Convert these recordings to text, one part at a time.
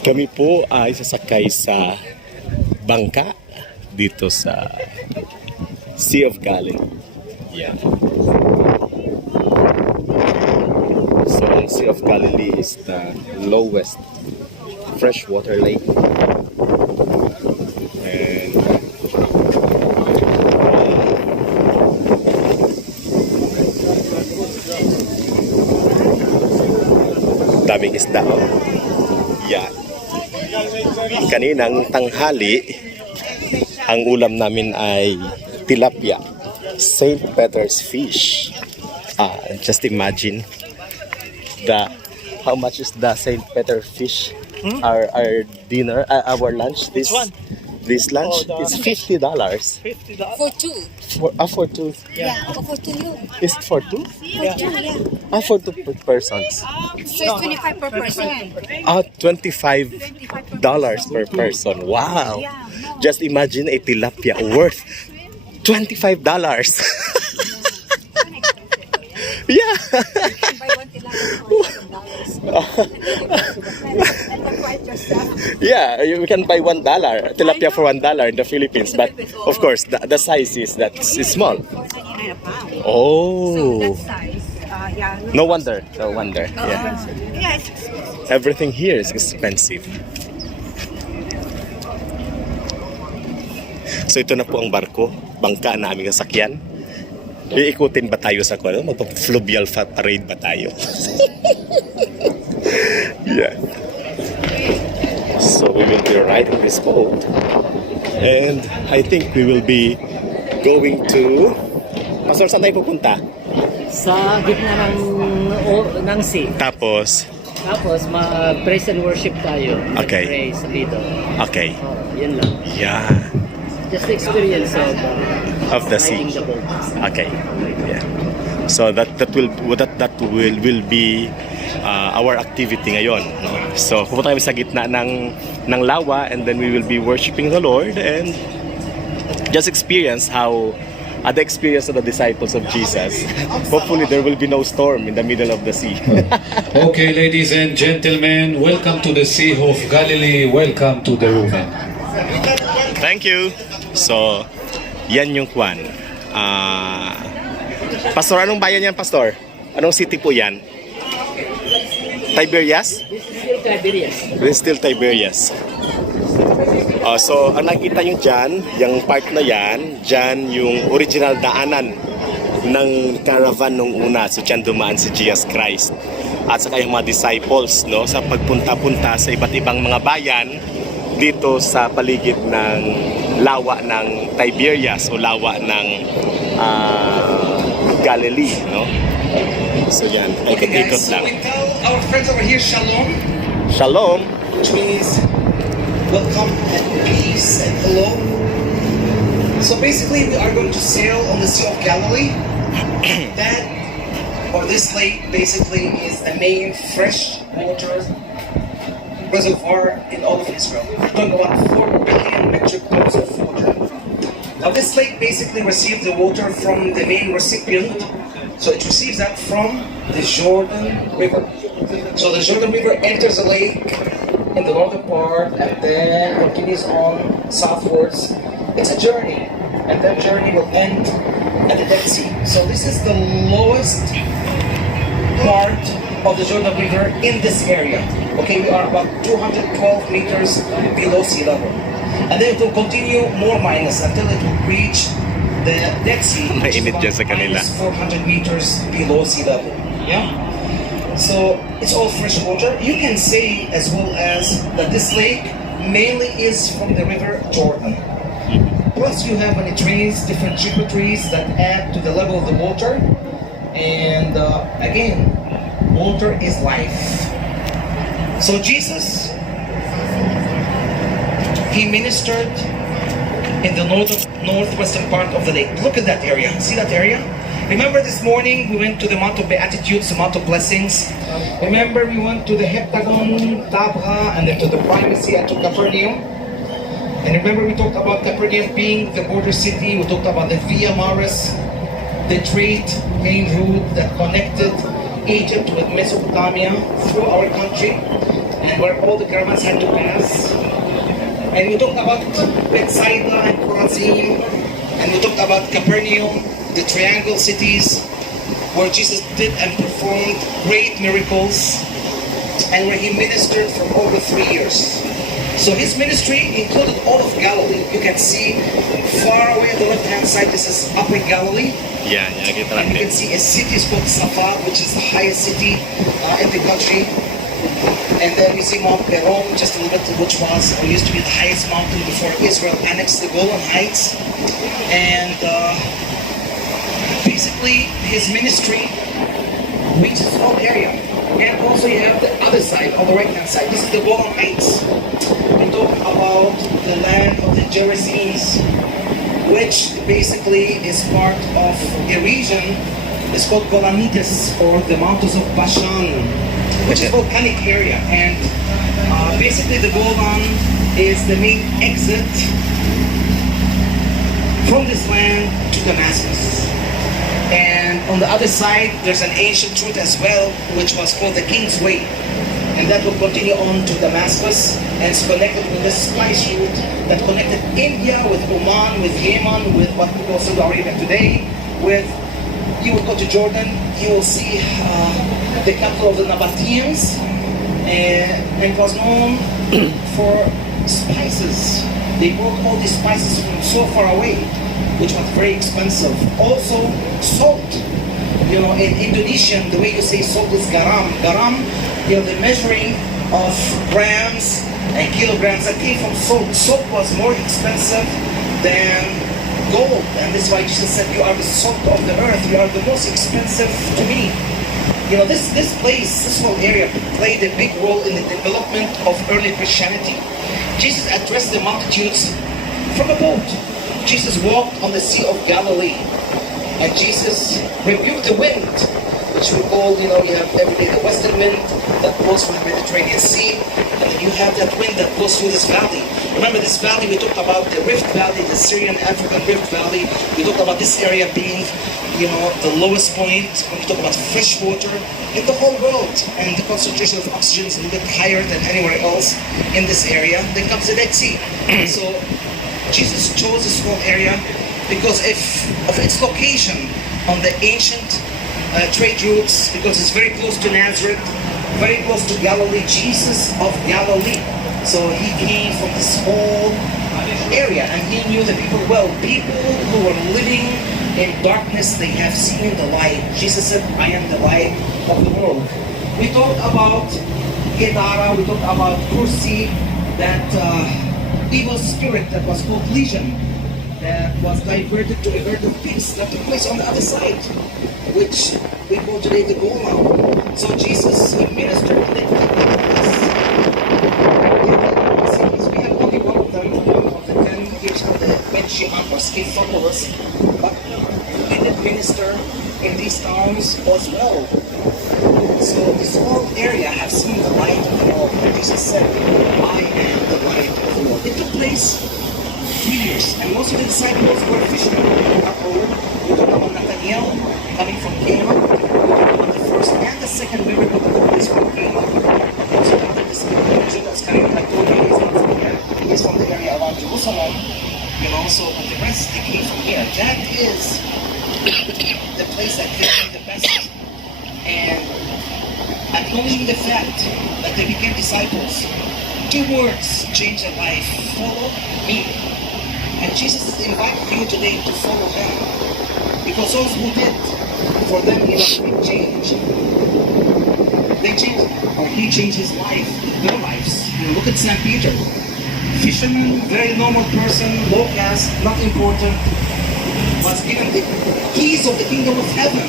Kami po ay sasakay sa bangka dito sa Sea of Galilee. Yeah. So, ang Sea of Galilee is the lowest freshwater lake. And daming isda. Yeah. Kaninang tanghali, ang ulam namin ay tilapia, St. Peter's fish. Just imagine how much is the St. Peter fish? Our dinner, our lunch. This lunch is $50. For two. For two. Yeah, for two. Is it for two? For two, yeah. For two persons. So it's 25 per person. $25 per person. Wow! Just imagine a tilapia worth $25. Yeah. Buy one tilapia for $7. Yeah, we can buy $1 tilapia for $1 in the Philippines, but of course the size is small. $4.99 a pound. Oh, So that size, yeah. no wonder. Yeah, Yeah, it's expensive. everything here is expensive. So ito na po ang barko, bangka na aming sasakyan. Iikutin ba tayo sa kuno? Mag-fluvial parade ba tayo? Yeah. So we will be riding this boat, and I think we will be going to... Pastor, saan tayo pupunta? Sa gitna ng sea. Tapos, Praise and worship tayo. Okay. Praise sa dito. okay. Yun lang. Yeah. Just the experience Of the sea. riding the boat. Okay. Yeah. So that will be our activity ngayon, no? So pupunta kami sa gitna ng lawa, and then we will be worshiping the Lord and just experience how the experience of the disciples of Jesus. Hopefully there will be no storm in the middle of the sea. Okay, ladies and gentlemen, welcome to the Sea of Galilee. Welcome to the Roman. Thank you. So, yan yung kwan. Pastor, anong bayan yan, Pastor? Anong city po yan? Tiberias? This is still Tiberias. So, ang nakita nyo dyan, yung part na yan, dyan yung original daanan ng caravan nung una. So, dyan dumaan si Jesus Christ. At saka yung mga disciples, no, sa pagpunta-punta sa iba't ibang mga bayan dito sa paligid ng lawa ng Tiberias o lawa ng Galilee, no? So yan, ikot-ikot lang. We tell our friends over here shalom, Shalom! which means welcome and peace and hello. So basically we are going to sail on the Sea of Galilee. That, or this lake basically is the main fresh water reservoir in all of Israel. We're talking about 4 billion metric tons of water. Now this lake basically receives the water from the main recipient. So it receives that from the Jordan River. So the Jordan River enters the lake in the northern part and then continues on southwards. It's a journey, and that journey will end at the Dead Sea. So this is the lowest part of the Jordan River in this area. Okay, we are about 212 meters below sea level. And then it will continue more minus until it will reach the Dead Sea, which is Mainit about dyan sa kanila. minus 400 meters below sea level. Yeah? So it's all fresh water. You can say as well as that this lake mainly is from the river Jordan. Plus you have many trees, different tributaries that add to the level of the water. And again, water is life. So Jesus, he ministered in the northwestern part of the lake. Look at that area. See that area? Remember this morning we went to the Mount of Beatitudes, the Mount of Blessings. Remember we went to the Heptagon, Tabha, and then to the primacy and to Capernaum. And remember we talked about Capernaum being the border city. We talked about the Via Maris, the trade main route that connected Egypt with Mesopotamia through our country. and where all the caravans had to pass. And we talked about Bethsaida and Chorazin, and we talked about Capernaum, the triangle cities, where Jesus did and performed great miracles, and where he ministered for over 3 years. So his ministry included all of Galilee. You can see far away on the left-hand side, this is Upper Galilee. Yan, yan kita And you natin. can see a city is called Safat, which is the highest city in the country. And then you see Mount Meron, just a little bit, which was or used to be the highest mountain before Israel annexed the Golan Heights. And basically, his ministry reaches the whole area. And also you have the other side, on the right-hand side. This is the Golan Heights. We talk about the land of the Gerasenes, which basically is part of a region. It's called Golanites, or the mountains of Bashan, which is a volcanic area. And basically the Golan is the main exit from this land to Damascus. And on the other side, there's an ancient route as well, which was called the King's Way. And that will continue on to Damascus, and it's connected with the spice route that connected India with Oman, with Yemen, with what we call Saudi Arabia today. With, you will go to Jordan, you will see the capital of the Nabateans, and it was known for spices. They brought all these spices from so far away, which was very expensive. Also, salt. You know, in Indonesian, the way you say salt is garam. Garam, you know, the measuring of grams and kilograms that came from salt. Salt was more expensive than gold. And that's why Jesus said, you are the salt of the earth. You are the most expensive to me. You know, this place, this whole area played a big role in the development of early Christianity. Jesus addressed the multitudes from a boat. Jesus walked on the Sea of Galilee, and Jesus rebuked the wind, which we call, you know, you have every day the western wind that blows from the Mediterranean Sea, and then you have that wind that goes through this valley. Remember this valley, we talked about the Rift Valley, the Syrian African Rift Valley. We talked about this area being, you know, the lowest point when you talk about fresh water in the whole world, and the concentration of oxygen is a little bit higher than anywhere else in this area. Then comes the Dead Sea. So Jesus chose this whole area because of its location on the ancient trade routes, because it's very close to Nazareth, very close to Galilee, Jesus of Galilee. So he came from this whole area, and he knew the people well. People who were living in darkness, they have seen the light. Jesus said, I am the light of the world. We talked about Gedara, we talked about Kursi, that evil spirit that was called Legion, that was diverted to a herd of pigs that took place on the other side, which we call today the Golan. So Jesus, he ministered in the cities. We have only one of them, one of the 10, which are the Benjamin or followers, but he did minister in these towns as well. So this whole area have seen the light of the world. Jesus said, I am the light of the world. It took place 3 years, and most of the disciples were fishermen. We talk about Nathaniel coming from Cana. We talk about the first and the second miracle that is from Cana. Also, the other disciple, Judas coming, I told you, he's not from here. He's from the area around Jerusalem. You know, so but the rest they came from here. That is the place that fits me the best. And acknowledging the fact that they became disciples, 2 words changed their life: follow me. And Jesus is inviting you today to follow him, because those who did, for them he was a big change. They changed, or he changed his life, their lives. You know, look at St. Peter, fisherman, very normal person, low caste, not important, was given the keys of the kingdom of heaven.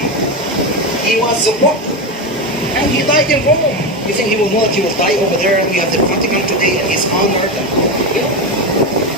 He was a rock, and he died in Rome. You think he will know that he will die over there, and we have the Vatican today, and he's honored, and, you know.